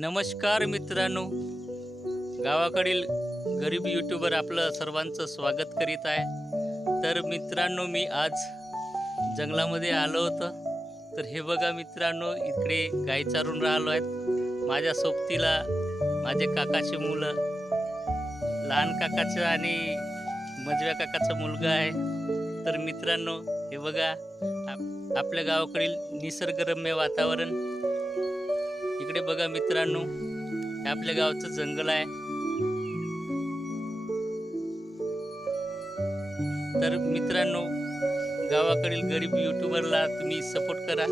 नमस्कार मित्रांनो, गावाकडील गरीब यूट्यूबर आपलं सर्वांचं स्वागत करीत आहे। तर मित्रांनो, मी आज जंगलामध्ये आलो होतो। तर हे बघा मित्रांनो, इकडे गाय चारून राहिलो आहेत। माझ्या सोबतीला माझे काकाचे मुलं, लहान काकाचं आणि मजव्या काकाचा मुलगा आहे। तर मित्रांनो, हे बघा आपल्या गावाकडील निसर्गरम्य वातावरण। इकडे बघा मित्रांनो, हे आपल्या गावचं जंगल आहे। तर मित्रांनो, गावाकडील गरीब यूट्यूबरला तुम्ही सपोर्ट करा।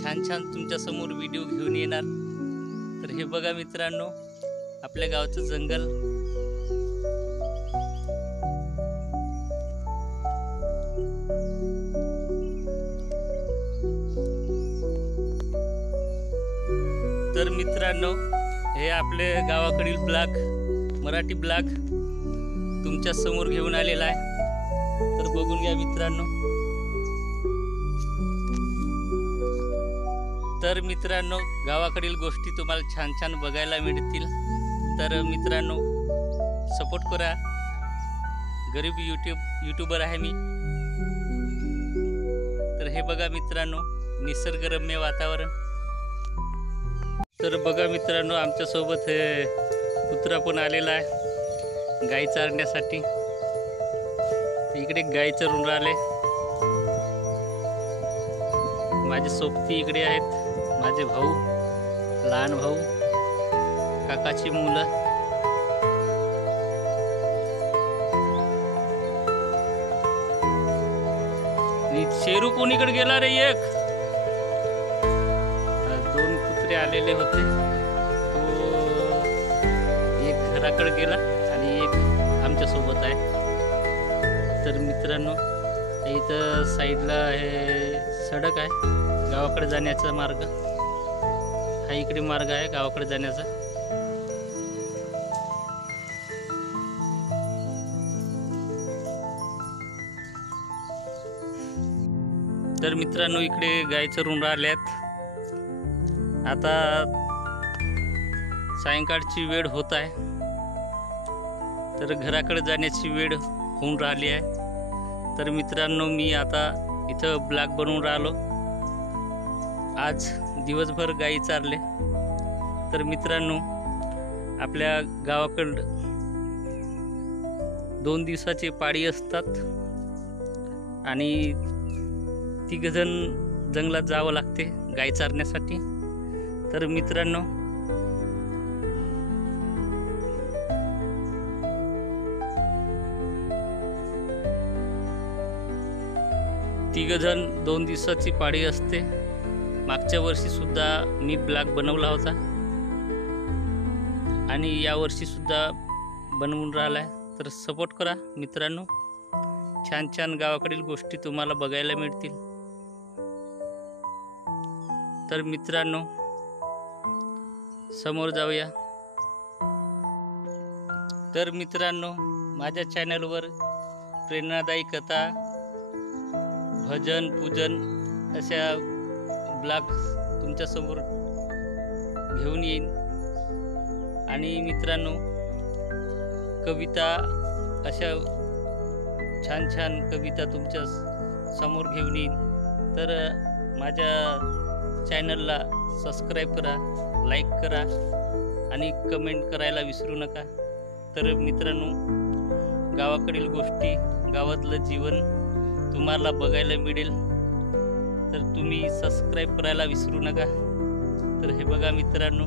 छान छान तुमच्या समोर व्हिडिओ घेऊन येणार। तर हे बघा मित्रांनो, आपल्या गावचं जंगल। तर मित्रांनो, हे आपले गावाकडील ब्लॉग, मराठी ब्लॉग तुमच्या समोर घेऊन आलेला आहे। तर बघून घ्या मित्रांनो। तर मित्रांनो, गावाकडील गोष्टी तुम्हाला छान छान बघायला मिळतील। तर मित्रांनो, सपोर्ट करा। गरीब यूट्यूबर आहे मी। तर हे बघा मित्रांनो, निसर्गरम्य वातावरण। तर बघा मित्रांनो, आमच्यासोबत हे कुत्रा पण आलेला आहे गाय चारण्यासाठी। इकडे गाय चरून राहिले। माझे सोबती इकडे आहेत, माझे भाऊ, लहान भाऊ, काकाची मुलं। शेरू कोणीकडे गेला रे? दोन कुत्रे आलेले होते, तो एक घराकडे गेला आणि एक आमच्या सोबत आहे। तर मित्रांनो, इथं साईडला हे सडक आहे, गावाकडे जाण्याचा मार्ग हा इकडे मार्ग आहे गावाकडे जाण्याचा। तर मित्रांनो, इकडे गाय चरून राहिल्यात। आता सायंकाळची वेळ होत आहे, तर घराकडे जाण्याची वेळ होऊन राहिली आहे। तर मित्रांनो, मी आता इथं ब्लॉग बनवून राहिलो। आज दिवसभर गायी चारले। तर मित्रांनो, आपल्या गावाकडं 2 दिवसाची पाळी असतात आणि 3 जण जंगलात जावं लागते गाय चारण्यासाठी। तर मित्रांनो, तिघ जण 2 दिवसाची पाळी असते। मागच्या वर्षी सुद्धा मी ब्लॉग बनवला होता आणि या वर्षी सुद्धा बनवून राहिलाय। तर सपोर्ट करा मित्रांनो, छान छान गावाकडील गोष्टी तुम्हाला बघायला मिळतील। तर मित्रांनो, समोर जाऊया। तर मित्रांनो, माझ्या चॅनलवर प्रेरणादायी कथा, भजन, पूजन अशा ब्लॉग तुमच्यासमोर घेऊन येईन। आणि मित्रांनो, कविता, अशा छान छान कविता तुमच्या समोर घेऊन येईन। तर माझ्या चॅनलला सबस्क्राईब करा, लाईक करा आणि कमेंट करायला विसरू नका। तर मित्रांनो, गावाकडील गोष्टी, गावातलं जीवन तुम्हाला बघायला मिळेल। तर तुम्ही सबस्क्राईब करायला विसरू नका। तर हे बघा मित्रांनो,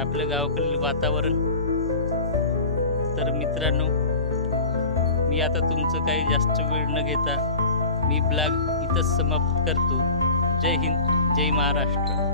आपल्या गावाकडील वातावरण। तर मित्रांनो, मी आता तुमचं काही जास्त वेळ न घेता मी ब्लॉग इथंच समाप्त करतो। जय हिंद, जय महाराष्ट्र।